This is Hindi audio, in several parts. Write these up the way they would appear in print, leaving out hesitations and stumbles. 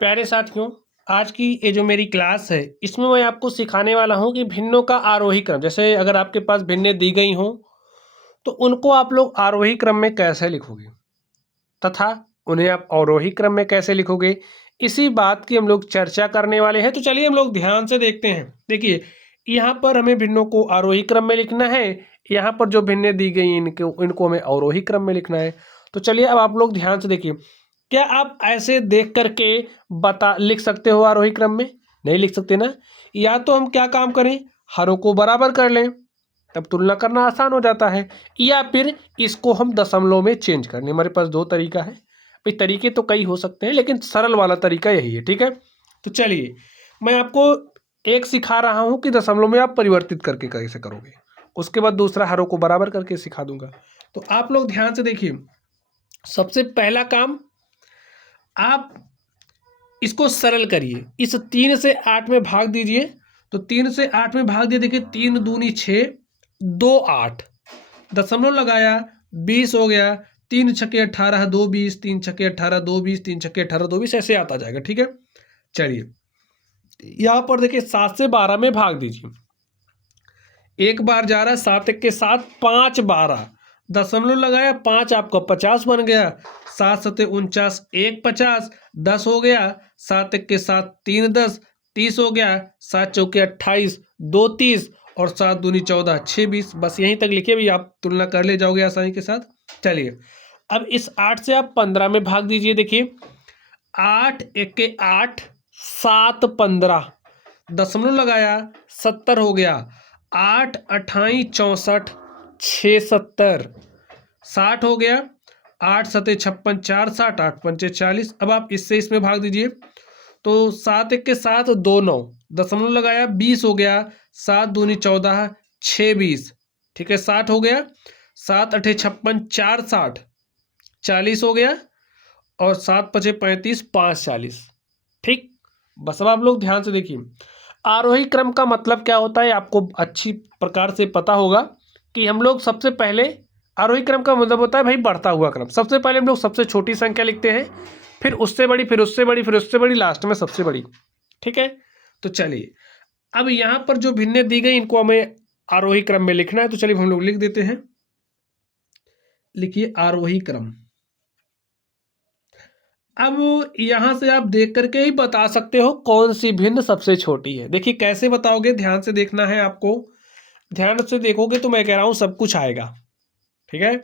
प्यारे साथियों, आज की ये जो मेरी क्लास है इसमें मैं आपको सिखाने वाला हूँ कि भिन्नों का आरोही क्रम। जैसे अगर आपके पास भिन्नें दी गई हों तो उनको आप लोग आरोही क्रम में कैसे लिखोगे तथा उन्हें आप अवरोही क्रम में कैसे लिखोगे, इसी बात की हम लोग चर्चा करने वाले हैं। तो चलिए हम लोग ध्यान से देखते हैं। देखिए, यहाँ पर हमें भिन्नों को आरोही क्रम में लिखना है, यहाँ पर जो भिन्नें दी गई इनको हमें अवरोही क्रम में लिखना है। तो चलिए अब आप लोग ध्यान से देखिए। क्या आप ऐसे देख करके बता लिख सकते हो आरोही क्रम में? नहीं लिख सकते ना। या तो हम क्या काम करें, हरों को बराबर कर लें, तब तुलना करना आसान हो जाता है, या फिर इसको हम दशमलव में चेंज कर लें। हमारे पास दो तरीका है भाई, तरीके तो कई हो सकते हैं लेकिन सरल वाला तरीका यही है। ठीक है, तो चलिए मैं आपको एक सिखा रहा हूं कि दशमलव में आप परिवर्तित करके कैसे करोगे, उसके बाद दूसरा हरों को बराबर करके सिखा दूंगा। तो आप लोग ध्यान से देखिए। सबसे पहला काम, आप इसको सरल करिए। इस 3 से 8 में भाग दीजिए। तो 3 से 8 में भाग दिए। देखिए 3 दूनी 6, 2 8, दशमलव लगाया, 20 हो गया। 3 छक्के 18, 2 20, 3 छक्के 18, 2 20, 3 छक्के 18, 2 20, ऐसे आता जाएगा। ठीक है, चलिए यहाँ पर देखिए 7 से 12 में भाग दीजिए। एक बार जा रहा है, 7 1 के 7, 5 12, दशमलव लगाया, 5 आपका 50 बन गया। 7 7 49, 1 50, 10 हो गया। 7 1 के 7, 3 10, 30 हो गया। 7 चौके 28, 2 30, और 7 दूनी 14, 6 20। बस यहीं तक लिखिए भी, आप तुलना कर ले जाओगे आसानी के साथ। चलिए अब इस 8 से आप 15 में भाग दीजिए। देखिए 8 1 के 8, 7 15, दशमलव लगाया, 70 हो गया। 8 28 64, 6 70, 60 हो गया। 8 7 56, 4 60, 8 5 40। अब आप इससे इसमें भाग दीजिए। तो 7 1 के 7, 2 9, दशमलव लगाया, 20 हो गया। 7 दूनी 14, 6 20। ठीक है, 60 हो गया। 7 8 56, 4 60, 40 हो गया। और 7 5 35, 5 40। ठीक, बस अब आप लोग ध्यान से देखिए। आरोही क्रम का मतलब क्या होता है आपको अच्छी प्रकार से पता होगा कि हम लोग सबसे पहले, आरोही क्रम का मतलब होता है भाई बढ़ता हुआ क्रम। सबसे पहले हम लोग सबसे छोटी संख्या लिखते हैं, फिर उससे बड़ी, फिर उससे बड़ी, फिर उससे बड़ी, लास्ट में सबसे बड़ी। ठीक है, तो चलिए अब यहाँ पर जो भिन्नें दी गई इनको हमें आरोही क्रम में लिखना है। तो चलिए हम लोग लिख देते हैं। लिखिए आरोही क्रम। अब यहां से आप देख करके ही बता सकते हो कौन सी भिन्न सबसे छोटी है। देखिए कैसे बताओगे, ध्यान से देखना है आपको। ध्यान से देखोगे तो मैं कह रहा हूं सब कुछ आएगा। ठीक है,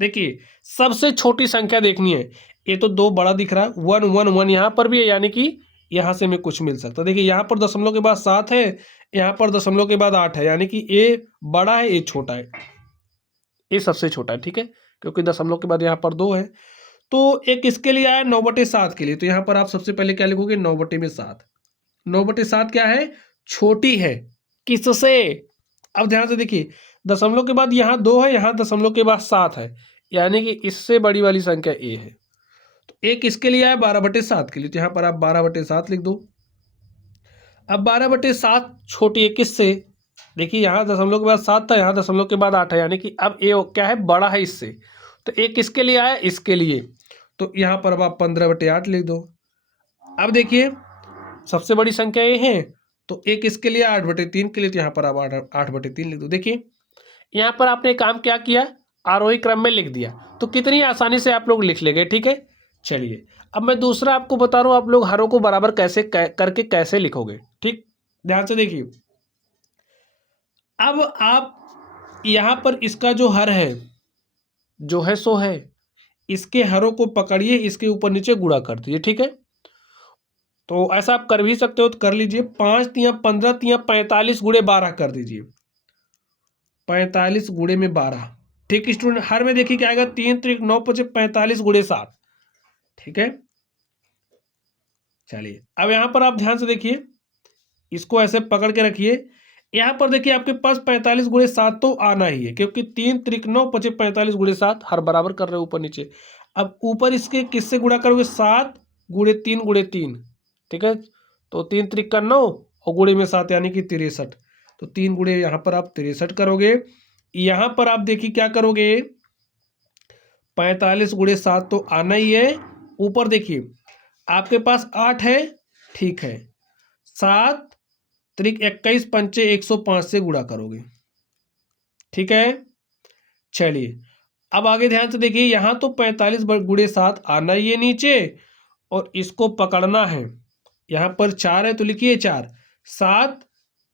देखिए सबसे छोटी संख्या देखनी है। ये तो 2 बड़ा दिख रहा है, 1 1 1 यहाँ पर भी है, यानी कि यहां से हमें कुछ मिल सकता है। देखिए यहाँ पर दशमलव के बाद 7 है, यहाँ पर दशमलव के बाद 8 है, यानी कि ए बड़ा है, ए छोटा है, ये सबसे छोटा है। ठीक है, क्योंकि दशमलव के बाद यहाँ पर 2 है। तो एक इसके लिए आया 9/7 के लिए। तो यहाँ पर आप सबसे पहले क्या लिखोगे, 9/7। 9/7 क्या है, छोटी है किससे। अब ध्यान से देखिए, दशमलव के बाद यहाँ 2 है, यहाँ दशमलव के बाद 7 है, यानी कि इससे बड़ी वाली संख्या ए है। तो एक इसके लिए आया 12/7 के लिए। तो यहाँ पर आप 12/7 लिख दो। अब 12/7 छोटी है किससे, देखिए यहाँ दशमलव के बाद 7 था, यहाँ दशमलव के बाद 8 है, यानी कि अब ए क्या है, बड़ा है इससे। तो एक किसके लिए आया, इसके लिए। तो यहाँ पर अब आप 15/8 लिख दो। अब देखिए सबसे बड़ी संख्या ये है, तो एक इसके लिए 8/3 के लिए। तो यहाँ पर आप 8/3 लिख दो। देखिए यहाँ पर आपने काम क्या किया, आरोही क्रम में लिख दिया। तो कितनी आसानी से आप लोग लिख लेंगे। ठीक है, चलिए अब मैं दूसरा आपको बता रहा हूँ, आप लोग हरों को बराबर कैसे करके कैसे लिखोगे। ठीक, ध्यान से देखिए। अब आप यहाँ पर इसका जो हर है, जो है सो है, इसके हरों को पकड़िए, इसके ऊपर नीचे गुणा कर दीजिए। ठीक है, तो ऐसा आप कर भी सकते हो, तो कर लीजिए। 5 तिया 15 तिया 45 गुणे 12 कर दीजिए। 45 गुणे में 12। ठीक स्टूडेंट, हर में देखिए क्या आएगा, 3 त्रिक 9 5 45 गुणे 7। ठीक है, चलिए अब यहाँ पर आप ध्यान से देखिए, इसको ऐसे पकड़ के रखिए। यहाँ पर देखिए आपके पास 45 गुणे 7 तो आना ही है, क्योंकि 3 त्रिक 9 5 45 गुणे 7, हर बराबर कर रहे हो ऊपर नीचे। अब ऊपर इसके किससे गुणा करोगे, 7 गुणे 3 गुणे 3। ठीक है, तो 3 त्रिक का 9 और गुणे में 7, यानी कि 63। तो 3 गुणे यहाँ पर आप 63 करोगे। यहाँ पर आप देखिए क्या करोगे, 45 गुणे 7 तो आना ही है। ऊपर देखिए आपके पास 8 है, ठीक है, 7 त्रिक 21 पंचे 105 से गुणा करोगे, ठीक है। चलिए अब आगे ध्यान से देखिए, यहाँ तो 45 गुणे 7 आना ही है नीचे, और इसको पकड़ना है। यहाँ पर 4 है तो लिखिए 4, 7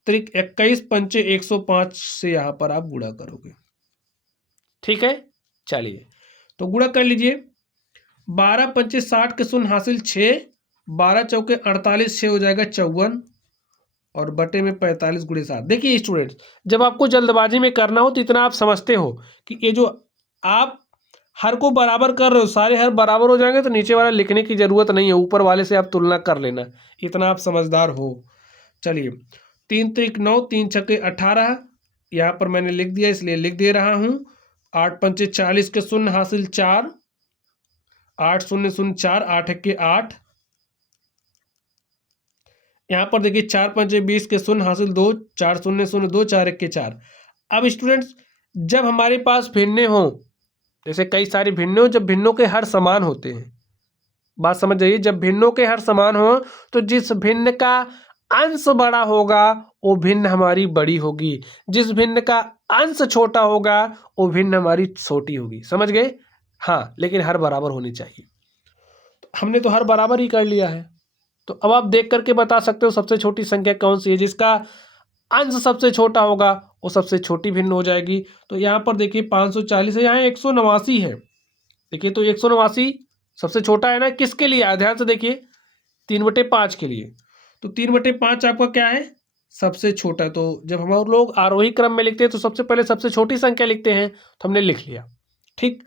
त्रिक 21 पंचे 105 से यहाँ पर आप गुणा करोगे, ठीक है। चलिए तो गुणा कर लीजिए, 12 पंचे 60 के शून्य हासिल 6, 12 चौके 48, 6 हो जाएगा 54, और बटे में 45 गुणे 7। देखिए स्टूडेंट्स, जब आपको जल्दबाजी में करना हो तो इतना आप समझते हो कि ये जो आप हर को बराबर कर रहे हो, सारे हर बराबर हो जाएंगे तो नीचे वाला लिखने की जरूरत नहीं है, ऊपर वाले से आप तुलना कर लेना, इतना आप समझदार हो। चलिए 3 त्रिक 9, 3 छक्के 18, यहाँ पर मैंने लिख दिया इसलिए लिख दे रहा हूँ। 8 पंचे 40 के शून्य हासिल 4, 8 शून्य शून्य 4, 8 के 8, यहाँ पर देखिए 4 पंचे 20 के शून्य हासिल 2, 4 शून्य शून्य 2, 4 1 के 4। अब स्टूडेंट्स जब हमारे पास भिन्ने हों, जैसे कई सारी भिन्ने हो, जब भिन्नों के हर समान होते हैं, बात समझ जाइए, जब भिन्नों के हर समान हो तो जिस भिन्न का अंश बड़ा होगा वो भिन्न हमारी बड़ी होगी, जिस भिन्न का अंश छोटा होगा वो भिन्न हमारी छोटी होगी, समझ गए। हाँ, लेकिन हर बराबर होनी चाहिए। हमने तो हर बराबर ही कर लिया है, तो अब आप देख करके बता सकते हो सबसे छोटी संख्या कौन सी है, जिसका अंश सबसे छोटा होगा वो सबसे छोटी भिन्न हो जाएगी। तो यहाँ पर देखिए 540 है, यहाँ 189 है, देखिए तो 189 सबसे छोटा है ना, किसके लिए आया ध्यान से देखिए, 3/5 के लिए। तो 3/5 आपका क्या है, सबसे छोटा है। तो जब हम लोग आरोही क्रम में लिखते हैं तो सबसे पहले सबसे छोटी संख्या लिखते हैं, तो हमने लिख लिया, ठीक।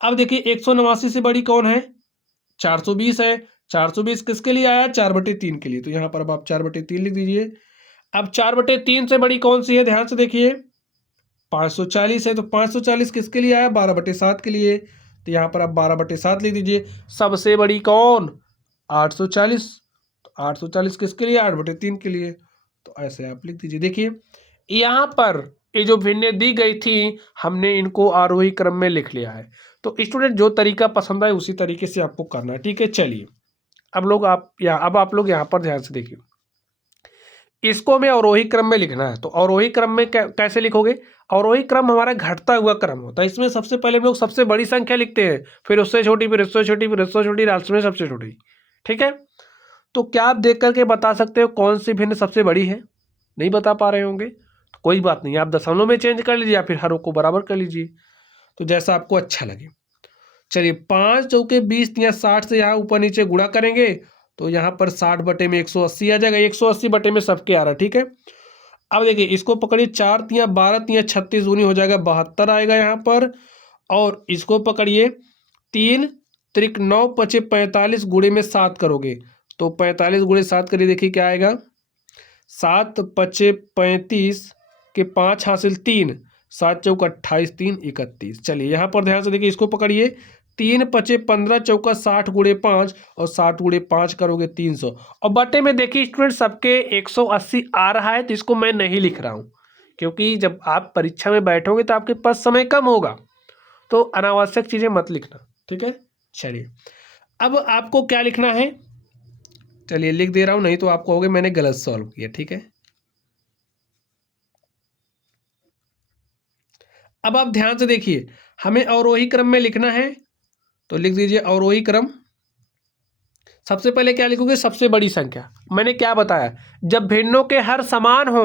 अब देखिए 189 से बड़ी कौन है, 420 है, 420 किसके लिए आया, 4/3 के लिए, तो यहाँ पर अब आप 4/3 लिख दीजिए। अब 4/3 से बड़ी कौन सी है, ध्यान से देखिए, 540 है, तो 540 किसके लिए आया, 12/7 के लिए, तो यहाँ पर आप 12/7 लिख दीजिए। सबसे बड़ी कौन, 840, तो 840 किसके लिए, 8/3 के लिए, तो ऐसे आप लिख दीजिए। देखिए यहाँ पर ये जो भिन्नें दी गई थी हमने इनको आरोही क्रम में लिख लिया है। तो स्टूडेंट जो तरीका पसंद आए उसी तरीके से आपको करना है, ठीक है। चलिए अब आप लोग यहाँ पर ध्यान से देखिए, इसको हमें अवरोही क्रम में लिखना है। तो अवरोही क्रम में कैसे लिखोगे, अवरोही क्रम हमारा घटता हुआ क्रम होता है, इसमें सबसे पहले हम लोग सबसे बड़ी संख्या लिखते हैं, फिर उससे छोटी, फिर उससे छोटी, फिर उससे छोटी, लास्ट में सबसे छोटी, ठीक है। तो क्या आप देख करके बता सकते हो कौन सी भिन्न सबसे बड़ी है, नहीं बता पा रहे होंगे, तो कोई बात नहीं, आप दशमलव में चेंज कर लीजिए या फिर हरों को बराबर कर लीजिए, तो जैसा आपको अच्छा लगे। चलिए 5 चौके 20 या 60 से यहाँ ऊपर नीचे गुणा करेंगे तो यहाँ पर 60 बटे में 180 आ जाएगा, 180 बटे में सबके आ रहा है, ठीक है। अब देखिए इसको पकड़िए, 4 तिया 12 तिया 36 दूनी हो जाएगा 72 आएगा यहाँ पर, और इसको पकड़िए 3 त्रिक 9 पचे 45 गुणे में 7 करोगे तो 45 गुणे 7 करिए, देखिए क्या आएगा, 7 पचे 35 के 5 हासिल 3, 7 चौका 28, 3 31। चलिए यहाँ पर ध्यान से देखिए, इसको पकड़िए, 3 पचे 15 चौका 60 गुणे 5, और 60 गुणे 5 करोगे 300, और बटे में देखिए स्टूडेंट सबके 180 आ रहा है, तो इसको मैं नहीं लिख रहा हूँ क्योंकि जब आप परीक्षा में बैठोगे तो आपके पास समय कम होगा, तो अनावश्यक चीज़ें मत लिखना, ठीक है। चलिए अब आपको क्या लिखना है, चलिए लिख दे रहा हूँ, नहीं तो आप कहोगे मैंने गलत सॉल्व किया, ठीक है। अब आप ध्यान से देखिए, हमें अवरोही क्रम में लिखना है, तो लिख दीजिए अवरोही क्रम। सबसे पहले क्या लिखोगे, सबसे बड़ी संख्या। मैंने क्या बताया, जब भिन्नों के हर समान हो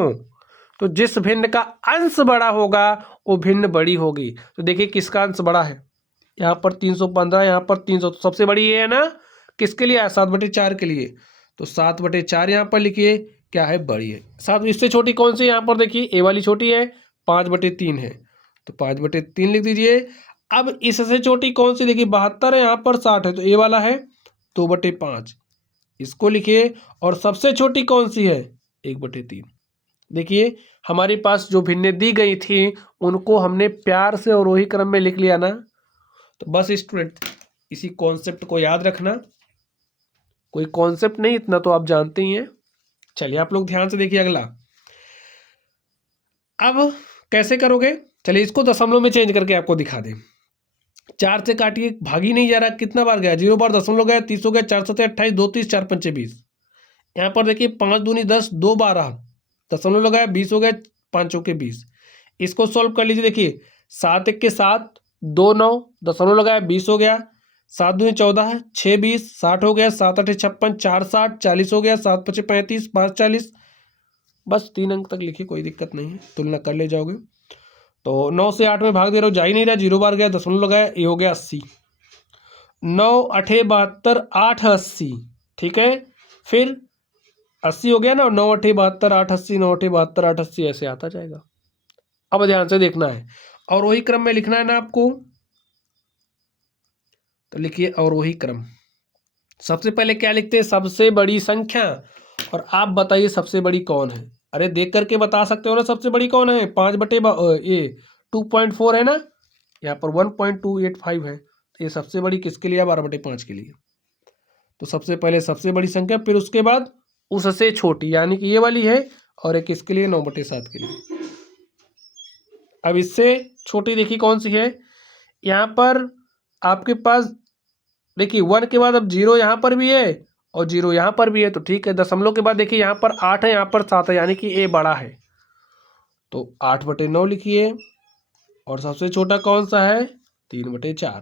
तो जिस भिन्न का अंश बड़ा होगा वो भिन्न बड़ी होगी। तो देखिए किसका अंश बड़ा है, यहाँ पर 315, यहाँ पर 300, तो सबसे बड़ी ये है ना, किसके लिए आया, 7/4 के लिए, तो 7/4 यहाँ पर लिखिए, क्या है, बड़ी है। साथ इससे छोटी कौन सी, यहाँ पर देखिए ए वाली छोटी है, 5/3 है, तो 5/3 लिख दीजिए। अब इससे छोटी कौन सी, देखिए 72 है, यहाँ पर 60 है, तो ए वाला है 2/5, इसको लिखिए। और सबसे छोटी कौन सी है, 1/3। देखिए हमारे पास जो भिन्नें दी गई थी उनको हमने प्यार से अवरोही क्रम में लिख लिया ना। तो बस स्टूडेंट इसी कॉन्सेप्ट को याद रखना, कोई कॉन्सेप्ट नहीं, इतना तो आप जानते ही हैं। चलिए आप लोग ध्यान से देखिए अगला, अब कैसे करोगे, चलिए इसको दशमलव में चेंज करके आपको दिखा दें। 4 से काटिए, भाग ही नहीं जा रहा, कितना बार गया, 0 बार, दशमलव गया, 30 हो गया, 4 सत्ते 28, 2 30, 4 पंचे 20। यहाँ पर देखिए 5 दूनी 10, 2 12, दशमलव लगाया, 20 हो गया, 5 चौके 20। इसको सॉल्व कर लीजिए, देखिए 7 1 के 7, 2 9, दशमलव लगाया, 20 हो गया, 7 दूनी 14, 6 20, 60 हो गया, 7 8 56, 4 60, 40 हो गया, 7 5 35, 5 40। बस 3 अंक तक लिखिए, कोई दिक्कत नहीं है, तुलना कर ले जाओगे। तो 9 से 8 में भाग दे रहा हूँ, जा ही नहीं रहा, 0 बार गया, दशमलव लगाया, ये हो गया 80। 9 8 72, 8 80, ठीक है। फिर 80 हो गया ना, 9 8 72, 8 80, 9 8 72, 8 80, ऐसे आता जाएगा। अब ध्यान से देखना है, और वही क्रम में लिखना है ना आपको, तो लिखिए और वही क्रम। सबसे पहले क्या लिखते हैं, सबसे बड़ी संख्या, और आप बताइए सबसे बड़ी कौन है। अरे देख करके बता सकते हो ना सबसे बड़ी कौन है, 5 बटे ये 2.4 है ना, यहाँ पर 1.285 है, तो ये सबसे बड़ी किसके लिए, 12/5 के लिए। तो सबसे पहले सबसे बड़ी संख्या, फिर उसके बाद उससे छोटी, यानी कि ये वाली है, और एक इसके लिए 9/7 के लिए। अब इससे छोटी देखिए कौन सी है, यहाँ पर आपके पास देखिए 1 के बाद अब 0 यहाँ पर भी है और 0 यहाँ पर भी है, तो ठीक है। दशमलव के बाद देखिए यहाँ पर 8 है, यहाँ पर 7 है, यानी कि ए बड़ा है, तो 8/9 लिखिए। और सबसे छोटा कौन सा है, 3/4।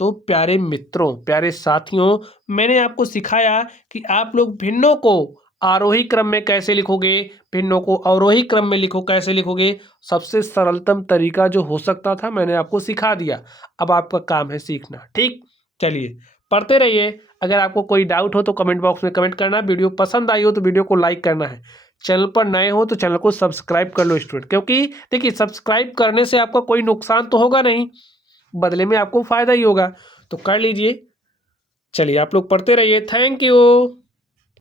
तो प्यारे मित्रों, प्यारे साथियों, मैंने आपको सिखाया कि आप लोग भिन्नों को आरोही क्रम में कैसे लिखोगे, भिन्नों को अवरोही क्रम में लिखो कैसे लिखोगे। सबसे सरलतम तरीका जो हो सकता था मैंने आपको सिखा दिया, अब आपका काम है सीखना। ठीक, चलिए पढ़ते रहिए। अगर आपको कोई डाउट हो तो कमेंट बॉक्स में कमेंट करना। वीडियो पसंद आई हो तो वीडियो को लाइक करना है। चैनल पर नए हो तो चैनल को सब्सक्राइब कर लो स्टूडेंट, क्योंकि देखिए सब्सक्राइब करने से आपका कोई नुकसान तो होगा नहीं, बदले में आपको फायदा ही होगा, तो कर लीजिए। चलिए आप लोग पढ़ते रहिए, थैंक यू।